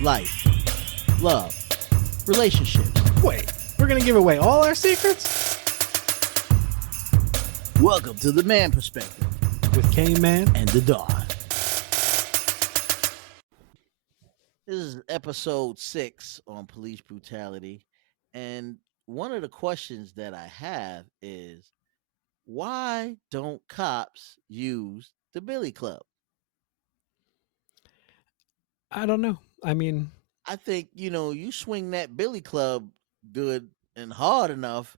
life, love, relationships. Wait, we're gonna give away all our secrets? Welcome to the man perspective With K-Man. and the Dawn. This is episode 6 on police brutality. And one of the questions that I have is why don't cops use the Billy Club? I don't know. I mean, I think, you swing that Billy Club good and hard enough,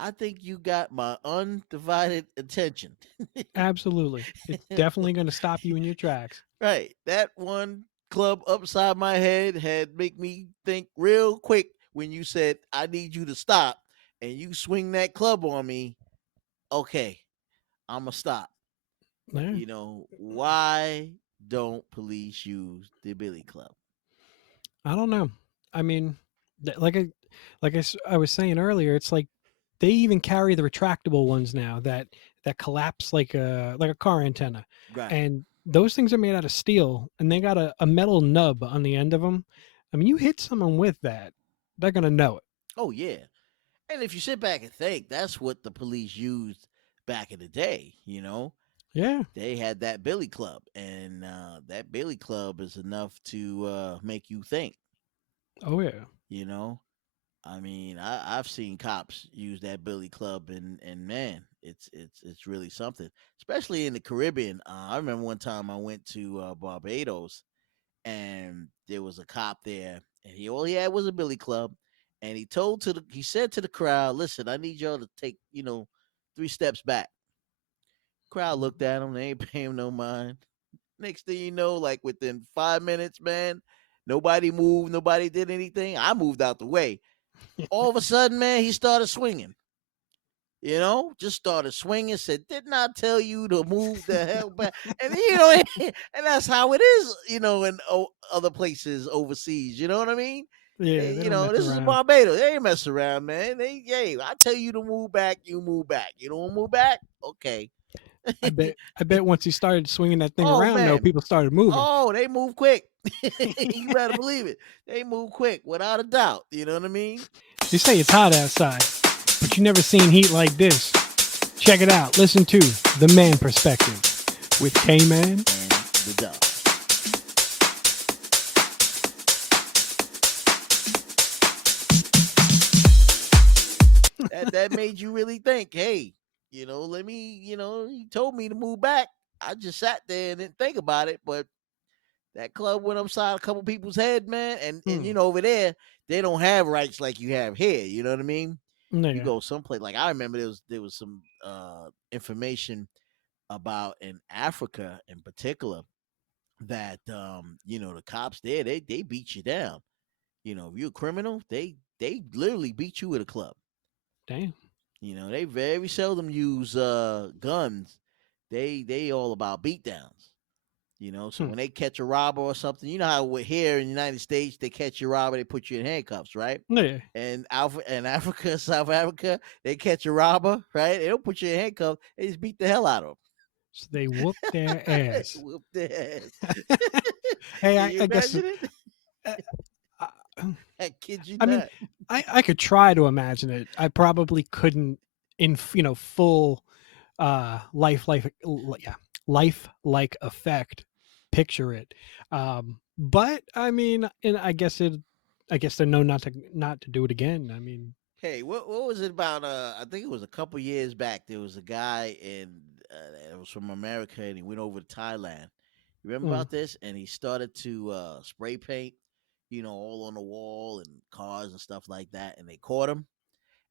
I think you got my undivided attention. absolutely. It's definitely gonna stop you in your tracks. Right. That one club upside my head had make me think real quick when you said I need you to stop and you swing that club on me. Okay, I'ma stop. Yeah. Why don't police use the Billy Club? I don't know. I mean, I was saying earlier, it's like they even carry the retractable ones now that collapse like a car antenna, Right. and those things are made out of steel, and they got a metal nub on the end of them. I mean, you hit someone with that, they're gonna know it. Oh yeah. And if you sit back and think, that's what the police used back in the day. Yeah. They had that Billy Club, and that Billy Club is enough to make you think. Oh yeah. You know, I mean, I've seen cops use that Billy Club, and man, it's really something, especially in the Caribbean. I remember one time I went to Barbados, and there was a cop there, and he all he had was a Billy Club, and he said to the crowd, "Listen, I need y'all to take 3 steps back." Crowd looked at him, they ain't paying him no mind. Next thing you know, like within 5 minutes, man, nobody moved, nobody did anything. I moved out the way. All of a sudden, man, he started swinging. Just started swinging. Said, "Didn't I tell you to move the hell back?" And and that's how it is. In other places overseas. You know what I mean? Yeah, they don't mess This is around. Barbados. They ain't mess around, man. I tell you to move back, you move back. You don't move back, okay. I bet once he started swinging that thing Oh around, though, man, people started moving. oh they move quick. You better believe it. They move quick, without a doubt. You know what I mean? They say it's hot outside, but you never seen heat like this. Check it out. Listen to The Man Perspective with K-Man. And the dog. That made you really think, hey, let me, he told me to move back. I just sat there and didn't think about it, but that club went upside a couple people's head, man. And Hmm. over there, they don't have rights like you have here. You know what I mean? You Yeah. go someplace like I remember there was some information about in Africa in particular that the cops there they beat you down. If you're a criminal, they literally beat you at a club. Damn. They very seldom use guns. They all about beatdowns. So Hmm. when they catch a robber or something, you know how we're here in the United States, they catch a robber, they put you in handcuffs, right? Yeah. And Africa, South Africa, they catch a robber, right? They don't put you in handcuffs, they just beat the hell out of So they whoop their them. ass. Whoop their ass. Hey, Can you I guess. imagine it? Uh, uh, I kid you I mean, not. I could try to imagine it. I probably couldn't in full yeah, life like effect picture it. But I mean, and I guess they know not to do it again. I mean, Hey, what was it about? I think it was a couple years back. There was a guy that was from America, and he went over to Thailand. You remember mm, about this? And he started to spray paint, all on the wall and cars and stuff like that. And they caught him.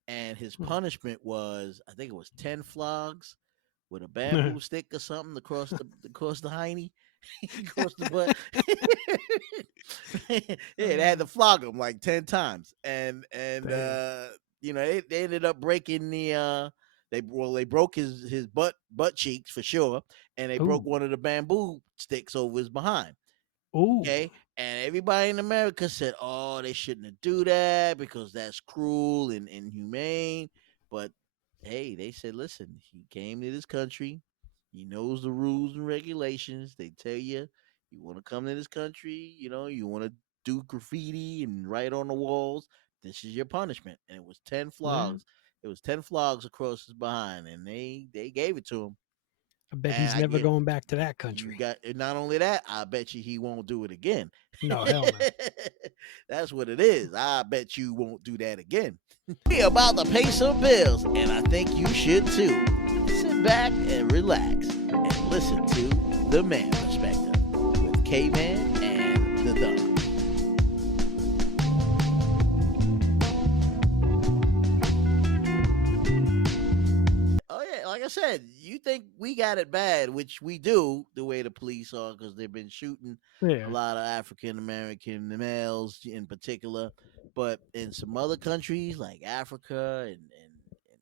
And his punishment was, I think it was 10 flogs with a bamboo stick or something across the hiney, across the butt. Yeah, they had to flog him like 10 times, and damn. they ended up breaking they broke his butt cheeks for sure, and they broke Ooh. one of the bamboo sticks over his behind. Ooh. Okay, and everybody in America said, "Oh, they shouldn't have do that because that's cruel and inhumane." But hey, they said, "Listen, he came to this country. He knows the rules and regulations. They tell you, You want to come to this country, you want to do graffiti and write on the walls. This is your punishment. And it was 10 Yeah. flogs. It was 10 flogs across his behind, and they gave it to him. I bet And he's I never get going back to that you country. got and not only that, I bet you he won't do it again. No, hell no. That's what it is. I bet you won't do that again. We about to pay some bills, and I think you should too. Sit back and relax and listen to The Man Perspective with K Man and the Dog. Oh yeah, like I said, you think we got it bad, which we do, the way the police are, because they've been shooting a Yeah. lot of African American males in particular. But in some other countries like Africa and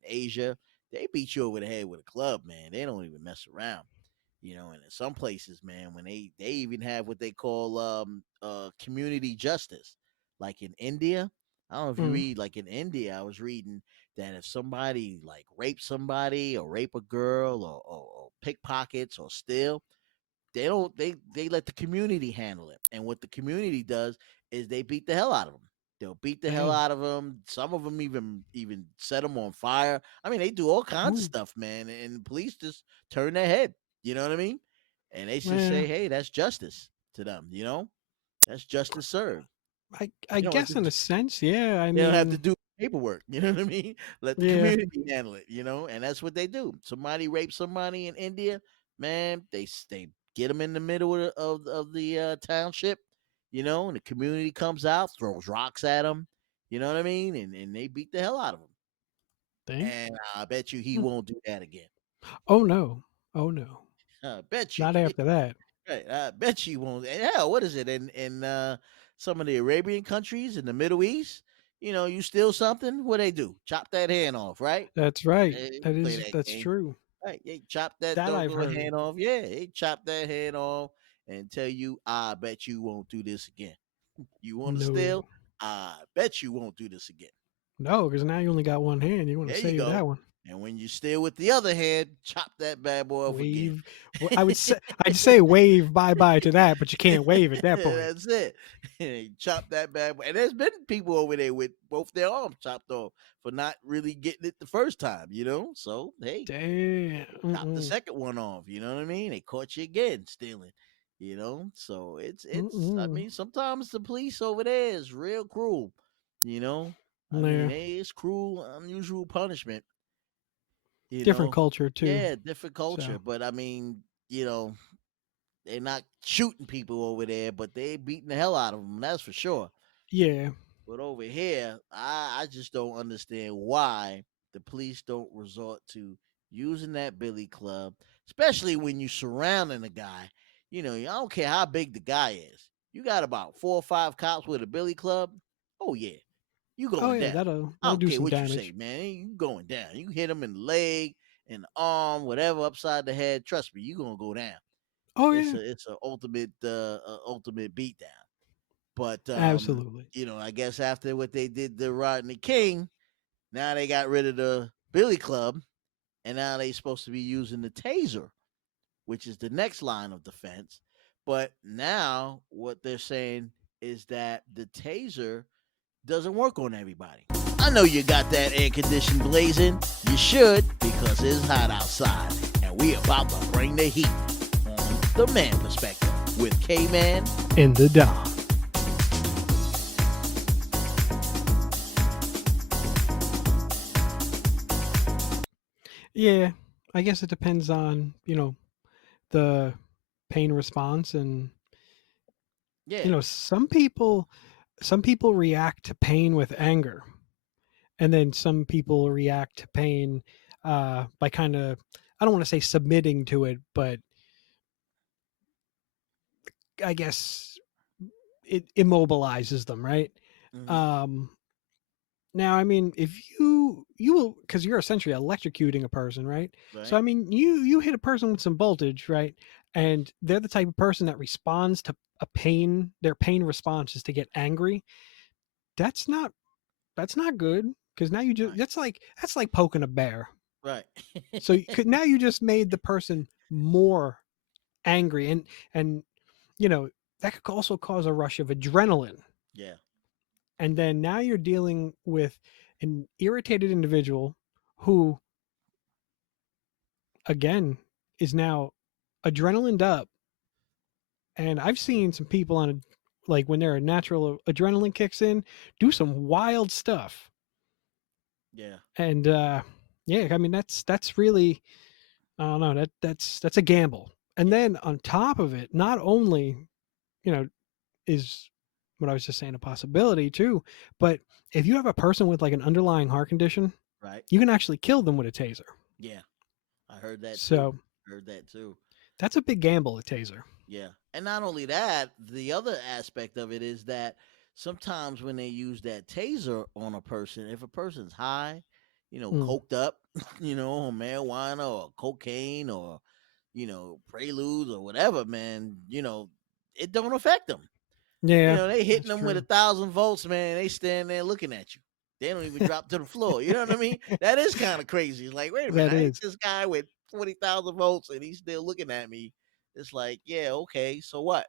Asia, they beat you over the head with a club, man. They don't even mess around. And in some places, man, when they even have what they call community justice, like in India. I don't know if you Mm. read, like in India, I was reading that if somebody like rapes somebody or rape a girl or pickpockets or steal, they don't they let the community handle it. And what the community does is they beat the hell out of them. They'll beat the hell Damn. out of them. Some of them even set them on fire. I mean, they do all kinds of Ooh. stuff, man. And the police just turn their head. You know what I mean? And they just Yeah. say, "Hey, that's justice to them." That's justice served. I You don't have guess to in a sense, yeah. I they don't have to mean, do paperwork. You know what I mean? Let the yeah. community handle it. And that's what they do. Somebody rapes somebody in India, man. They get them in the middle of the township. And the community comes out, throws rocks at them. You know what I mean? And they beat the hell out of him. Damn. And I bet you he Mm. won't do that again. Oh no. Oh no. I bet you. Not after that. Right. I bet you won't. And hell, what is it in some of the Arabian countries in the Middle East? You steal something, what they do? Chop that hand off, right? That's right. They That play is that that's game, true. right? They chop that That I've doggone heard. hand off. Yeah, they chop that hand off and tell you, "I bet you won't do this again." You want to steal? No. I bet you won't do this again. No, because now you only got one hand. You want to There you save go. that one. And when you steal with the other hand, chop that bad boy off again. Wave. I'd say wave bye bye to that, but you can't wave at that point. That's it. Chop that bad boy. And there's been people over there with both their arms chopped off for not really getting it the first time. So hey, Damn. chop the Mm-mm. second one off. You know what I mean? They caught you again stealing. So I Mm-mm. mean, sometimes the police over there is real cruel. You know, I mean, Yeah. it's cruel, unusual punishment. You Different know, culture too. yeah, different culture, So but I mean, they're not shooting people over there, but they beating the hell out of them. That's for sure. yeah. But over here, I just don't understand why the police don't resort to using that billy club, especially when you surrounding a guy. I don't care how big the guy is. You got about 4 or 5 cops with a billy club. Oh yeah, you Oh going yeah, down. I that'll don't do care some what you say, damage. man. You going down. You hit him in the leg, in the arm, whatever, upside the head. Trust me, you gonna go down. Oh It's yeah. a ultimate beatdown. But Absolutely. I guess after what they did to Rodney King, now they got rid of the Billy Club, and now they supposed to be using the taser, which is the next line of defense. But now what they're saying is that the taser doesn't work on everybody. I know you got that air conditioning blazing. You should, because it's hot outside, and we about to bring the heat on the man perspective with K Man. In the Don. Yeah. I guess it depends on, the pain response and Yeah. some people react to pain with anger, and then some people react to pain by kind of, I don't want to say submitting to it, but I guess it immobilizes them, right? Hmm. um Now, I mean, if you will, because you're essentially electrocuting a person, right? So, Right. I mean, you hit a person with some voltage, right? And they're the type of person that responds to a pain. Their pain response is to get angry. That's not that's not good, because now you just Right. that's like poking a bear. Right. So now you just made the person more angry, and you know, that could also cause a rush of adrenaline. Yeah. And then now you're dealing with an irritated individual who, again, is now adrenalined up. And I've seen some people on like when their natural adrenaline kicks in, do some wild stuff. Yeah. And yeah, I mean that's really, I don't know, that's a gamble. And Yeah. then on top of it, not only, you know, is what I was just saying a possibility too, but if you have a person with like an underlying heart condition, Right. you can actually kill them with a taser. Yeah. I heard that too. So Heard that too. that's a big gamble, a taser. Yeah. And not only that, the other aspect of it is that sometimes when they use that taser on a person, if a person's high, Mm. coked up, on marijuana or cocaine or, preludes or whatever, man, it don't affect them. Yeah, They hitting that's them with true. 1,000 volts, man. They stand there looking at you. They don't even drop to the floor. You know what I mean? That is kind of crazy. It's like, wait a minute, That I hit is. this guy with 20,000 volts and he's still looking at me. It's like, yeah, okay, so what?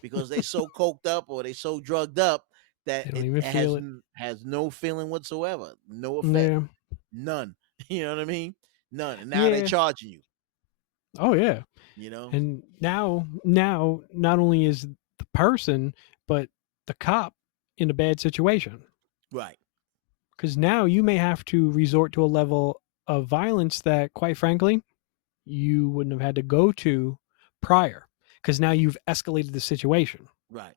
Because they so coked up or they so drugged up that They don't it even has feel it. has no feeling whatsoever, no effect, Yeah. none. You know what I mean? None. And now they're Yeah. charging you. Oh yeah. You know? And now not only is the person, but the cop in a bad situation. Right, Because now you may have to resort to a level of violence that, quite frankly, you wouldn't have had to go to prior. Because now you've escalated the situation. right.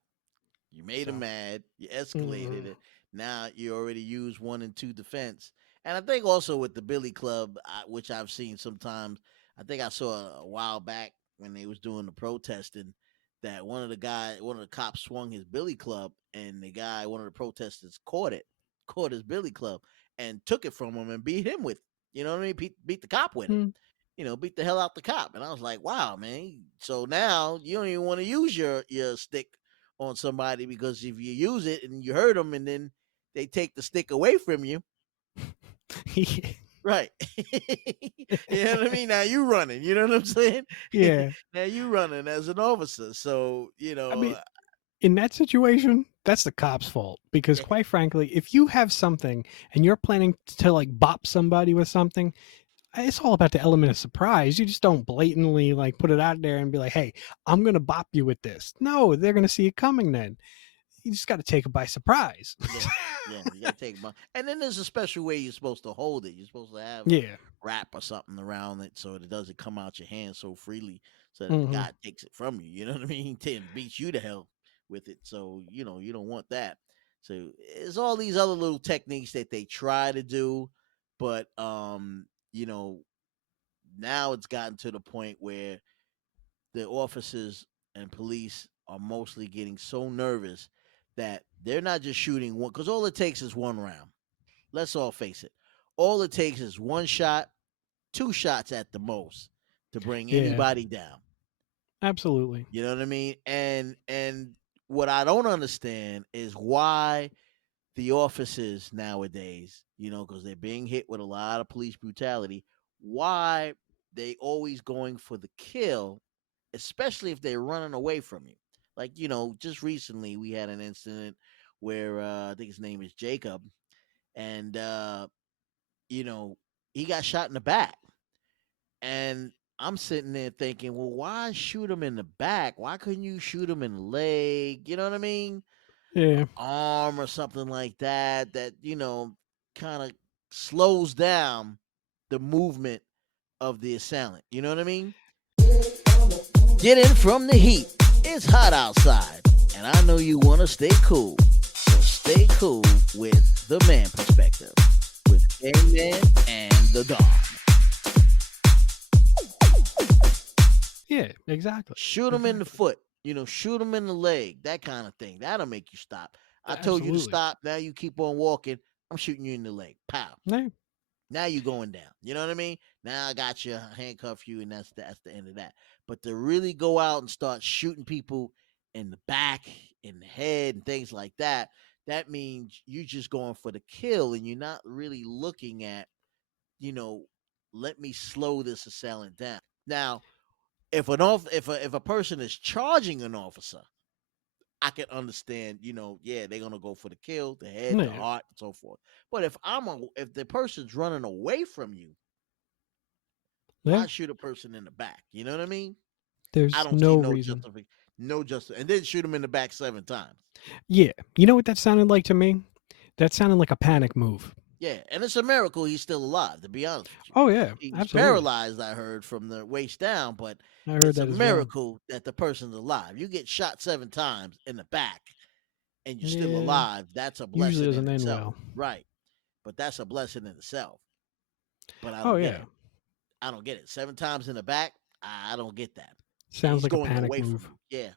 You made them So, mad. You escalated mhm. it. Now you already used one and two defense. And I think also with the Billy Club, which I've seen sometimes. I think I saw a while back when they was doing the protesting that one of the cops swung his Billy Club, and one of the protesters caught his Billy Club, and took it from him and beat him with. You know what I mean? Beat the cop with it. Mm. Beat the hell out the cop. And I was like, wow, man. So now you don't even want to use your stick on somebody because if you use it and you hurt them and then they take the stick away from you, right? You know what I mean? Now you running. You know what I'm saying? Yeah. Now you running as an officer. So I mean, in that situation, that's the cop's fault because, yeah, quite frankly, if you have something and you're planning to like bop somebody with something, it's all about the element of surprise. You just don't blatantly like put it out there and be like, "Hey, I'm going to bop you with this." No, they're going to see it coming then. You just got to take it by surprise. yeah, yeah. You gotta take my. And then there's a special way you're supposed to hold it. You're supposed to have a Yeah. wrap or something around it so it doesn't come out your hand so freely, so that the Mhm. guy takes it from you. You know what I mean? And beats you to hell with it. So you don't want that. So it's all these other little techniques that they try to do, but you know, now it's gotten to the point where the officers and police are mostly getting so nervous that they're not just shooting one, because all it takes is one round. Let's all face it. All it takes is one shot, two shots at the most to bring Yeah. anybody down. Absolutely. You know what I mean? And what I don't understand is why the officers nowadays, because they're being hit with a lot of police brutality, why they always going for the kill, especially if they're running away from you. Like, just recently we had an incident where I think his name is Jacob, and you know, he got shot in the back. And I'm sitting there thinking, well, why shoot him in the back? Why couldn't you shoot him in the leg? You know what I mean? Yeah. Arm or something like that, kind of slows down the movement of the assailant. You know what I mean? Get in from the heat. It's hot outside, and I know you want to stay cool. So stay cool with the man perspective with K-Man and the dog. Yeah, exactly. Shoot him in the Exactly. foot, shoot him in the leg, that kind of thing. That'll make you stop. I told you to Absolutely. stop. Now you keep on walking. I'm shooting you in the leg. Pow. Yeah. Now you going down. You know what I mean? Now I got you, handcuff you, and that's the end of that. But to really go out and start shooting people in the back, in the head, and things like that, that means you just going for the kill, and you're not really looking at, you know, let me slow this assailant down. Now, if a person is charging an officer, I can understand, yeah, they're gonna go for the kill, the head, the Yeah, heart, and so forth. But if the person's running away from you, yeah. why shoot a person in the back? You know what I mean? I There's don't see no no reason. justification, no justice, and then shoot him in the back 7 times. Yeah, you know what that sounded like to me? That sounded like a panic move. Yeah, and it's a miracle he's still alive. To be honest with you, Oh yeah, he was absolutely. paralyzed. I heard from the waist down, but I heard it's a that as well. miracle that the person's alive. You get shot 7 times in the back and you're still Yeah, alive. That's a usually blessing in doesn't end itself, well. right? But that's a blessing in itself. But I Oh don't get yeah, it. I don't get it. 7 times in the back, I don't get that. And sounds he's like a going panic away from move. you. Yeah,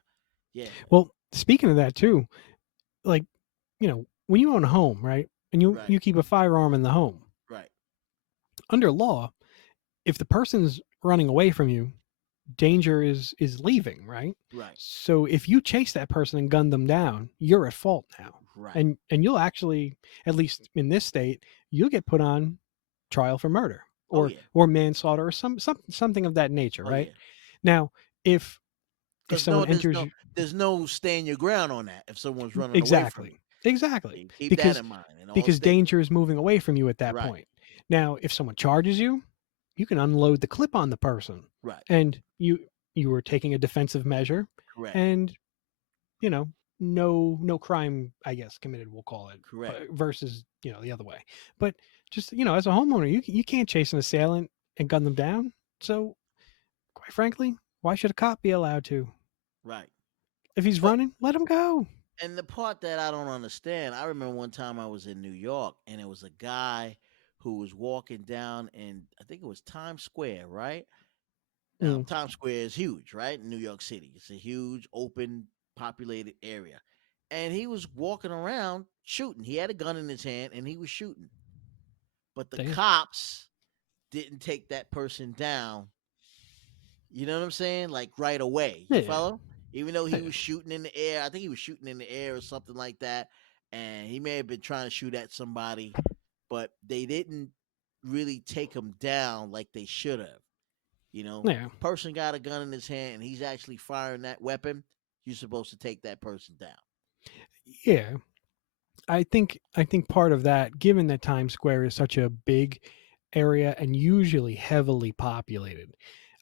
yeah, Well, speaking of that too, like when you own a home, right, and you right, you keep a firearm in the home, right, under law, if the person's running away from you, danger is leaving, right? right, So if you chase that person and gun them down, you're at fault now. right. And you'll actually, at least in this state, you'll get put on trial for murder Oh or yeah, manslaughter or something of that nature, oh right? yeah. Now, if Because someone enters there's no stand your ground on that. If someone's running away from you, exactly. Exactly. you keep that Because in mind in all because states. danger is moving away from you at that Right, point. Now, if someone charges you, you can unload the clip on the person right, and you were taking a defensive measure correct, and you know no crime I guess committed we'll call it correct. versus the other way. But just as a homeowner you can't chase an assailant and gun them down. So quite frankly, why should a cop be allowed to? Right. If he's But running, let him go. and the part that I don't understand, I remember one time I was in New York and it was a guy who was walking down in I think it was Times Square, right? Now, Mm, Times Square is huge, right? In New York City. It's a huge, open, populated area. And he was walking around shooting. He had a gun in his hand and he was shooting. But the damn. cops didn't take that person down. You know what I'm saying? Like right away. You Yeah, follow? Even though he yeah, was shooting in the air, I think he was shooting in the air or something like that. And he may have been trying to shoot at somebody, but they didn't really take him down like they should have. yeah, Person got a gun in his hand and he's actually firing that weapon. You're supposed to take that person down. yeah. I think part of that, given that Times Square is such a big area and usually heavily populated,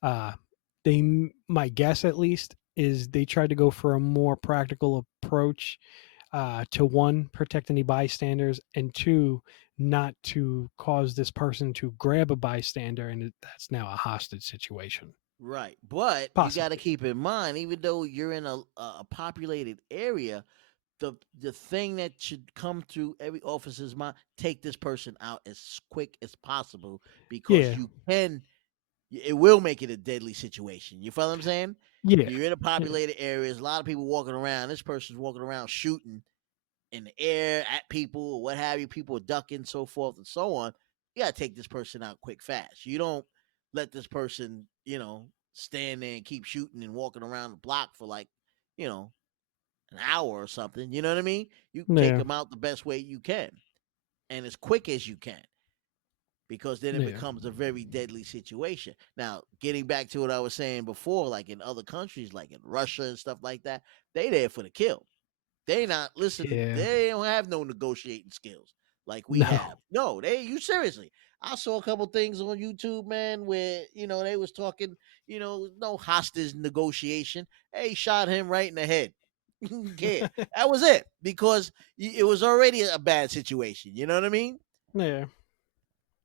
uh, my guess at least is they tried to go for a more practical approach to one, protect any bystanders, and two, not to cause this person to grab a bystander and that's now a hostage situation. Right. But you got to Possibly. keep in mind, even though you're in a populated area, the thing that should come through every officer's mind, take this person out as quick as possible because Yeah. it will make it a deadly situation. You follow what I'm saying? Yeah. You're in a Yeah. populated areas, a lot of people walking around. This person's walking around shooting in the air at people or what have you. People are ducking, so forth and so on. You got to take this person out quick, fast. You don't let this person, stand there and keep shooting and walking around the block for like, you know, an hour or something. You know what I mean? You take Yeah. them out the best way you can and as quick as you can because then it Yeah. becomes a very deadly situation. Now, getting back to what I was saying before, like in other countries, like in Russia and stuff like that, they there for the kill. They not listening. Yeah. They don't have no negotiating skills like we No. have. No, you seriously. I saw a couple things on YouTube, man, where they was talking, no hostage negotiation. Hey, shot him right in the head. Yeah, that was it because it was already a bad situation. You know what I mean? Yeah.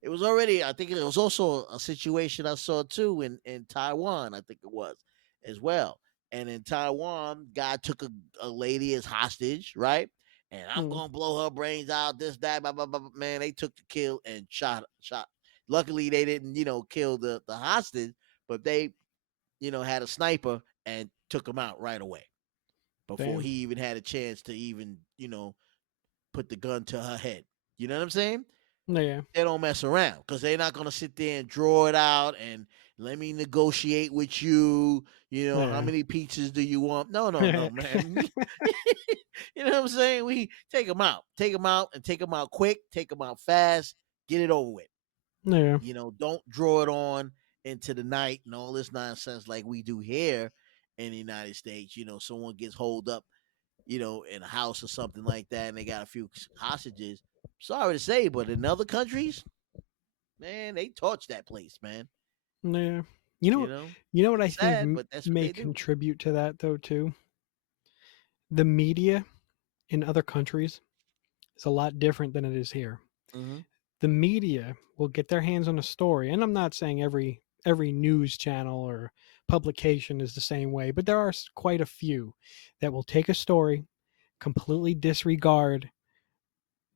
It was already. I think it was also a situation I saw too in Taiwan. I think it was as well. And in Taiwan, guy took a lady as hostage, right? And I'm Mm, gonna blow her brains out. This, that, blah, blah, blah, blah. Man, they took the kill and shot. Luckily, they didn't, kill the hostage, but they, had a sniper and took him out right away before damn. he even had a chance to even, put the gun to her head. You know what I'm saying? Yeah. They don't mess around because they're not gonna sit there and draw it out and let me negotiate with you. How Yeah. many pizzas do you want? No, no, no, man. You know what I'm saying? We take them out, and take them out quick, take them out fast, get it over with. Yeah. Don't draw it on. into the night and all this nonsense like we do here in the United States. Someone gets holed up, in a house or something like that, and they got a few hostages. Sorry to say, but in other countries, man, they torch that place, man. Yeah. You know, You know what I it's think sad, but that's what may they do. contribute to that though too. The media in other countries is a lot different than it is here. Hmm. The media will get their hands on a story, and I'm not saying every news channel or publication is the same way, but there are quite a few that will take a story, completely disregard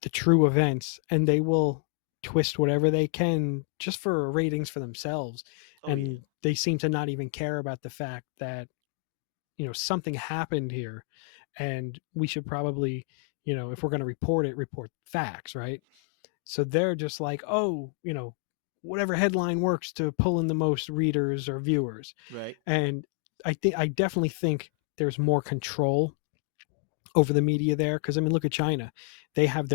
the true events, and they will twist whatever they can just for ratings for themselves. Oh yeah, And they seem to not even care about the fact that something happened here, and we should probably, if we're going to report it, report facts, right? So they're just like, oh, whatever headline works to pull in the most readers or viewers. right, And I definitely think there's more control over the media there, because I mean, look at China. They have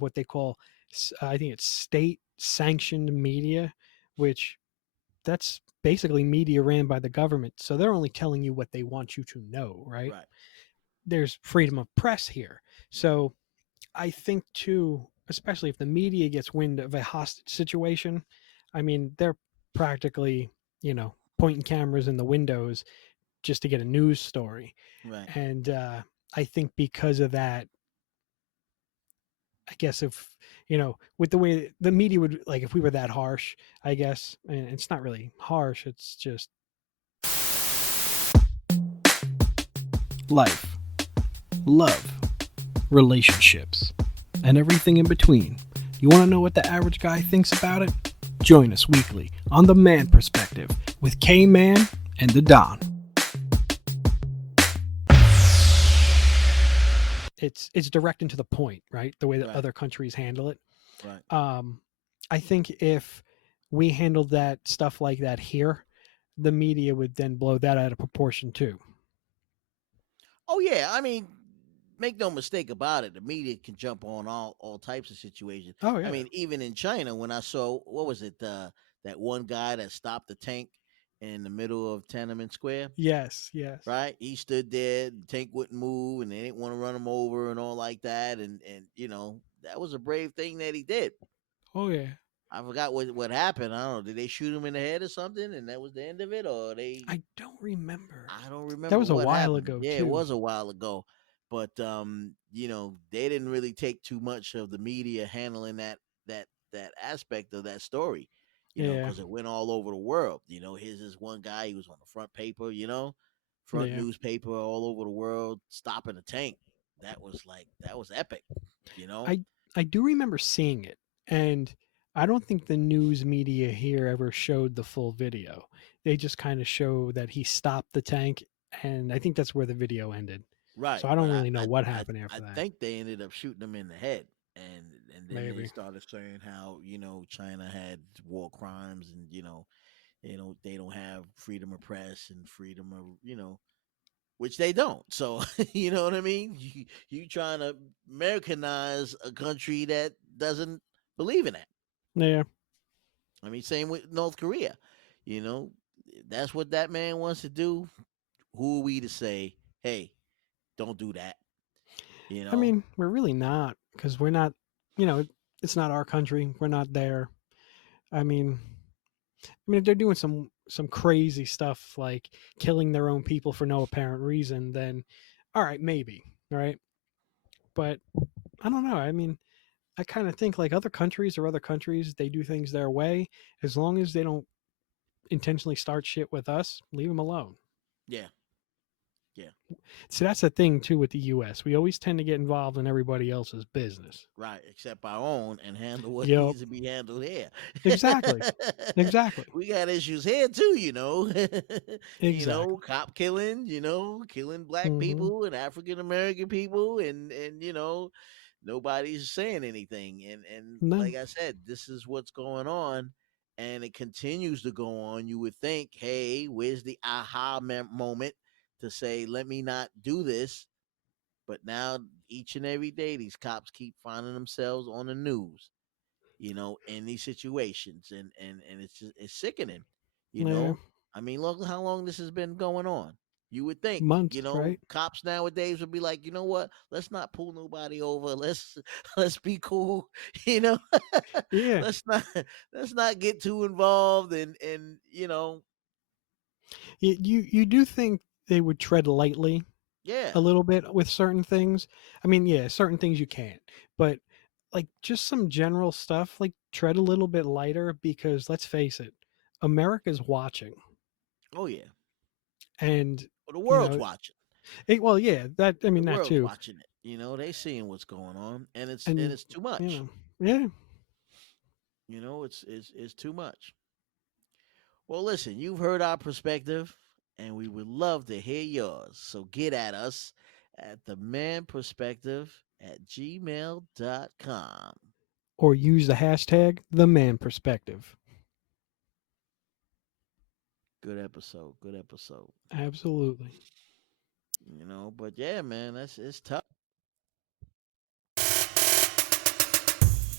what they call, I think it's state sanctioned media, which that's basically media ran by the government. So they're only telling you what they want you to know, right? right, There's freedom of press here. right. So I think too, especially if the media gets wind of a hostage situation, I mean, they're practically, pointing cameras in the windows just to get a news story. Right. And I think because of that, I guess if, with the way the media would, like, if we were that harsh, I guess, and it's not really harsh, it's just life, love, relationships, and everything in between. You want to know what the average guy thinks about it? Join us weekly on The Man Perspective with K Man and the Don. It's direct and to the point, right? The way that Right. other countries handle it. Right. Um, I think if we handled that stuff like that here, the media would then blow that out of proportion too. Oh yeah, I mean, make no mistake about it. The media can jump on all types of situations. Oh I yeah. mean, even in China, when I saw what was it, that one guy that stopped the tank in the middle of Tiananmen Square, Yes. Yes. right? He stood there, the tank wouldn't move, and they didn't want to run him over and all like that, and that was a brave thing that he did. Oh yeah. I forgot what happened. I don't know. Did they shoot him in the head or something, and that was the end of it, or they? I don't remember. I don't That remember was a what while happened. ago Yeah, it too. was a while ago, but they didn't really take too much of the media handling that aspect of that story, Yeah. because it went all over the world. Here's this one guy, he was on the front paper, front Yeah. newspaper all over the world, stopping a tank. That was epic, you know. I I do remember seeing it, and I don't think the news media here ever showed the full video. They just kind of show that he stopped the tank, and I think that's where the video ended. So Right, I but don't I really know I what I, happened I after that. think they ended up shooting him in the head, and then they Maybe. started saying how China had war crimes, and they don't have freedom of press and freedom of which they don't. So you know what I mean. You trying to Americanize a country that doesn't believe in that. Yeah. I mean, same with North Korea. You know, that's what that man wants to do. Who are we to say, hey, don't do that? You I know. mean, we're really not, because we're not. You know, it's not our country. We're not there. I mean, if they're doing some crazy stuff like killing their own people for no apparent reason, then all right, maybe, right? But I don't know. I mean, I kind of think like other countries, they do things their way. As long as they don't intentionally start shit with us, leave them alone. Yeah. Yeah. So that's the thing too with the U.S. We always tend to get involved in everybody else's business. Right, except our own, and handle what Yep. needs to be handled here. Exactly. Exactly. We got issues here too, Exactly. cop killing, killing black Hmm. people and African American people, and nobody's saying anything. And No. like I said, this is what's going on, and it continues to go on. You would think, hey, where's the moment to say, let me not do this? But now, each and every day, these cops keep finding themselves on the news, in these situations, and it's just it's sickening. You Yeah, know, I mean, look how long this has been going on. You would think, months, right? cops nowadays would be like, you know what? Let's not pull nobody over. Let's let's be cool. You know, Yeah, let's not let's not get too involved. And you do think they would tread lightly yeah, a little bit with certain things. I mean, yeah, certain things you can't, but like just some general stuff, like tread a little bit lighter because let's face it, America's watching, oh yeah. and Well, the you world's know, watching. well, yeah, that I The mean that world's too, watching it. They seeing what's going on, and and it's too you much. know, yeah, It's too much. Well, listen, you've heard our perspective, and we would love to hear yours. So get at us at the man perspective at gmail.com. or use the hashtag the man perspective. Good episode. Good episode. Absolutely. But yeah, man, it's tough.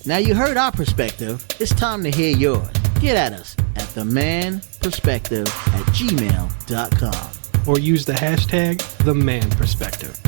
Now you heard our perspective. It's time to hear yours. Get at us at the man perspective at gmail.com. Or use the hashtag the man perspective.